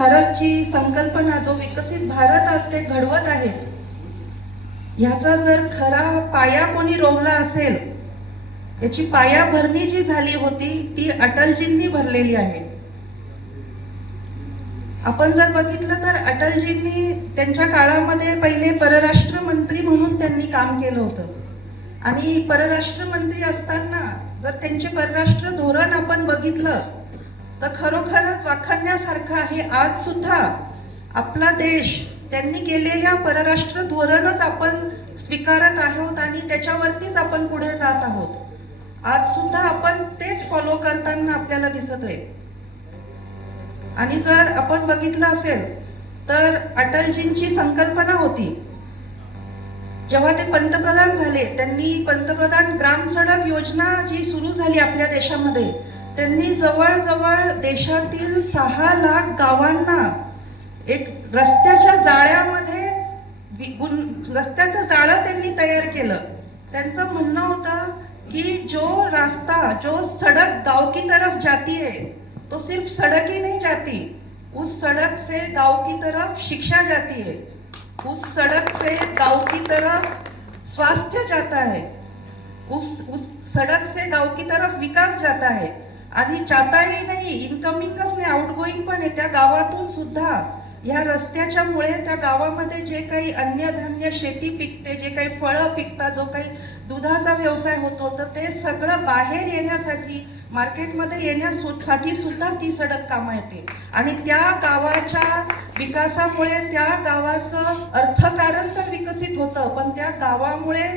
भारतची संकल्पना जो विकसित भारत असते घडवत आहेत, ह्याचा जर खरा पाया कोणी रोवला असेल, याची पायाभरणी जी झाली होती ती अटलजींनी भरलेली आहे. आपण जर बघितलं तर अटलजींनी त्यांच्या काळामध्ये पहिले परराष्ट्र मंत्री म्हणून त्यांनी काम केलं होतं. आणि परराष्ट्र मंत्री असताना जर त्यांचे परराष्ट्र धोरण आपण बघितलं तर खरोखरच वाखाणण्यासारखं आहे. आज सुद्धा आपला देश त्यांनी केलेल्या परराष्ट्र धोरणच आपण स्वीकारत आहोत आणि त्याच्यावरतीच आपण पुढे जात आहोत. आज सुद्धा आपण तेच फॉलो करताना आपल्याला दिसत आहे. आणि जर आपण बघितलं असेल तर अटलजींची संकल्पना होती, जेव्हा ते पंतप्रधान झाले त्यांनी पंतप्रधान ग्राम सडक योजना जी सुरू झाली आपल्या देशामध्ये, त्यांनी जवळजवळ देशातील 6 लाख गावांना एक रस्त्याच्या जाळ्यामध्ये रस्त्याचं जाळं त्यांनी तयार केलं. त्यांचं म्हणणं होतं कि जो सड़क गांव की तरफ जाती है तो सिर्फ सड़क ही नहीं जाती, उस सड़क से गांव की तरफ शिक्षा जाती है, उस सड़क से गांव की तरफ स्वास्थ्य जाता है, उस सड़क से गांव की तरफ विकास जाता है. आणि जाताही नाही, इनकमिंगच नाही, आउटगोईंग पण आहे. त्या गावातून सुद्धा या रस्त्याच्या मुळे त्या गावामध्ये जे काही अन्नधान्य शेती पिकते, जे काही फळं पिकतात, जो काही दुधाचा व्यवसाय होतो, तर ते सगळं बाहेर येण्यासाठी मार्केटमध्ये येण्यासाठी सुद्धा ती सडक कामा येते. आणि त्या गावाच्या विकासामुळे त्या गावाचं अर्थकारण तर विकसित होतं, पण त्या गावामुळे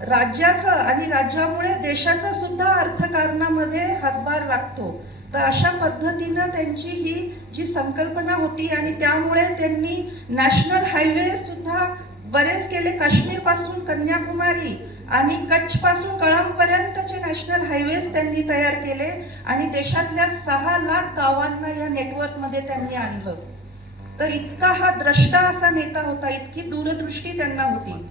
राज्याचं आणि राज्यामुळे देशाचं सुद्धा अर्थकारणामध्ये हातभार लागतो. तर अशा पद्धतीनं त्यांची ही जी संकल्पना होती आणि त्यामुळे त्यांनी नॅशनल हायवे सुद्धा बरेच केले. काश्मीर पासून कन्याकुमारी आणि कच्छ पासून कळंबपर्यंतचे नॅशनल हायवेज त्यांनी तयार केले आणि देशातल्या 6 लाख गावांना या नेटवर्कमध्ये त्यांनी आणलं. तर इतका हा द्रष्टा असा नेता होता, इतकी दूरदृष्टी त्यांना होती.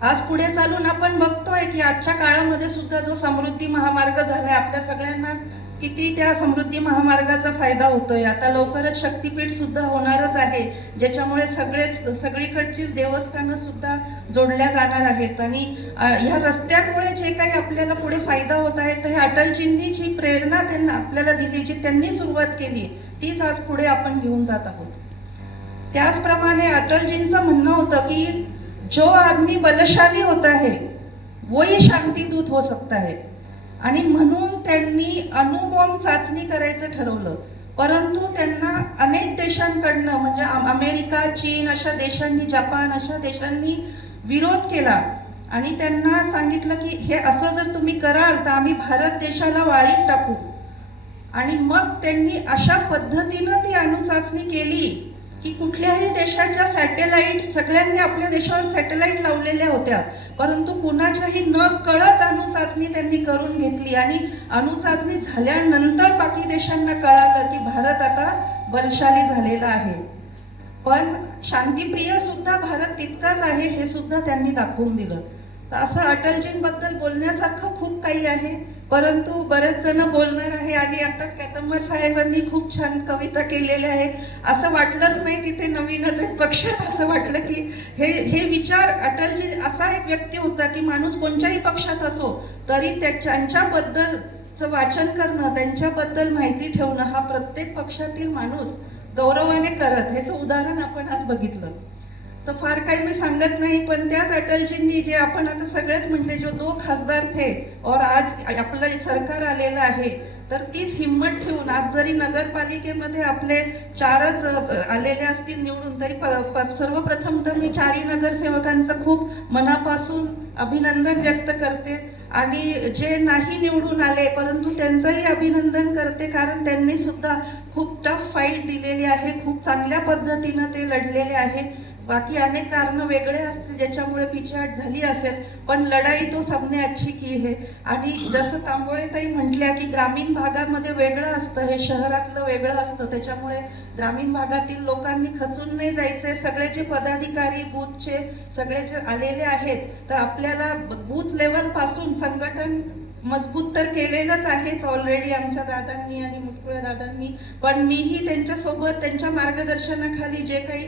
आज पुढे चालून आपण बघतोय की आजच्या काळामध्ये सुद्धा जो समृद्धी महामार्ग झालाय, आपल्या सगळ्यांना किती त्या समृद्धी महामार्गाचा फायदा होतोय. आता लवकरच शक्तीपीठ सुद्धा होणारच आहे, ज्याच्यामुळे सगळीकडची देवस्थानं सुद्धा जोडल्या जाणार आहेत. आणि ह्या रस्त्यांमुळे जे काही आपल्याला पुढे फायदा होत आहे, तर हे अटलजींनी जी प्रेरणा त्यांना आपल्याला दिली, जी त्यांनी सुरुवात केली, तीच आज पुढे आपण घेऊन जात आहोत. त्याचप्रमाणे अटलजींचं म्हणणं होतं की जो आदमी बलशाली होता है वही शांती दूत हो सकता है. आणि म्हणून त्यांनी अणुबॉम्ब चाचणी करायचं ठरवलं. परंतु त्यांना अनेक देशांकडनं, म्हणजे अमेरिका, चीन अशा देशांनी, जपान अशा देशांनी विरोध केला आणि त्यांना सांगितलं की हे असं जर तुम्ही कराल तर आम्ही भारत देशाला वाळीत टाकू. आणि मग त्यांनी अशा पद्धतीनं ती अणुचाचणी केली की कुठल्याही देशाच्या सॅटेलाइट, सगळ्यांनी आपल्या देशावर सॅटेलाइट लावलेल्या होत्या, परंतु कुणाच्याही न कळत अणुचाचणी त्यांनी करून घेतली. आणि अणुचाचणी झाल्यानंतर बाकी देशांना कळालं की भारत आता बलशाली झालेला आहे. पण शांतिप्रिय सुद्धा भारत तितकाच आहे हे सुद्धा त्यांनी दाखवून दिलं. तर असं अटलजींबद्दल बोलण्यासारखं खूप काही आहे, परंतु बरेच जण बोलणार आहे. आणि आताच कॅतंबर साहेबांनी खूप छान कविता केलेल्या आहे. असं वाटलंच नाही की ते नवीनच एक पक्षात, असं वाटलं की हे विचार, अटलजी असा एक व्यक्ती होता की माणूस कोणत्याही पक्षात असो तरी त्यांच्याबद्दलचं वाचन करणं, त्यांच्याबद्दल माहिती ठेवणं हा प्रत्येक पक्षातील माणूस गौरवाने करत. ह्याचं उदाहरण आपण आज बघितलं. तर फार काही मी सांगत नाही, पण त्याच अटलजींनी जे आपण आता सगळेच म्हटले, जो 2 खासदार थे और आज आपलं सरकार आलेलं आहे, तर तीच हिंमत ठेवून आज जरी नगरपालिकेमध्ये आपले 4च आलेले असतील निवडून, तरी सर्वप्रथम तर मी 4ही नगरसेवकांचं खूप मनापासून अभिनंदन व्यक्त करते. आणि जे नाही निवडून आले परंतु त्यांचंही अभिनंदन करते, कारण त्यांनी सुद्धा खूप टफ फाईट दिलेली आहे, खूप चांगल्या पद्धतीनं ते लढलेले आहे. बाकी अनेक कारण वेगळे असतील ज्याच्यामुळे पिछेहाट झाली असेल, पण लढाई तो सबने अच्छी की है. आणि जसं तांबोळेताई म्हटल्या की ग्रामीण भागामध्ये वेगळं असतं, हे शहरातलं वेगळं असतं, त्याच्यामुळे ग्रामीण भागातील लोकांनी खचून नाही जायचंय. सगळे जे पदाधिकारी बूथचे सगळे जे आलेले आहेत, तर आपल्याला बूथ लेवल पासून संघटन मजबूत तर केलेलंच आहेच ऑलरेडी आमच्या दादांनी आणि मुटकुळे दादांनी, पण मीही त्यांच्यासोबत त्यांच्या मार्गदर्शनाखाली जे काही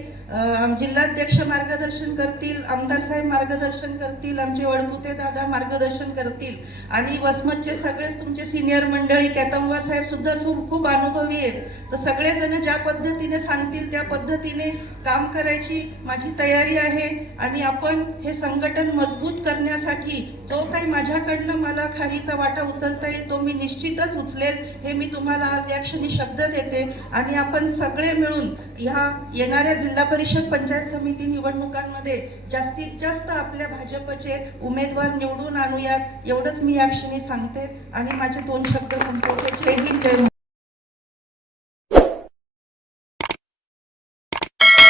जिल्हाध्यक्ष मार्गदर्शन करतील, आमदार साहेब मार्गदर्शन करतील, आमचे वडकुते दादा मार्गदर्शन करतील आणि वसमतचे सगळेच तुमचे सिनियर मंडळी, केतनवार साहेब सुद्धा खूप अनुभवी आहेत, तर सगळेजण ज्या पद्धतीने सांगतील त्या पद्धतीने काम करायची माझी तयारी आहे. आणि आपण हे संघटन मजबूत करण्यासाठी जो काही माझ्याकडनं मला खारीचा वाटा उचलता येईल तो मी निश्चितच उचलेल, हे मी तुम्हाला आज या क्षणी शब्द देते. आणि आपण सगळे मिळून ह्या येणाऱ्या जिल्हा परिषद पंचायत समिती निवडणुकांमध्ये जास्तीत जास्त आपल्या भाजपचे उमेदवार निवडून आणूयात, एवढंच मी या क्षणी सांगते आणि माझे 2 शब्द संपवते. जय हिंद, जय महाराष्ट्र.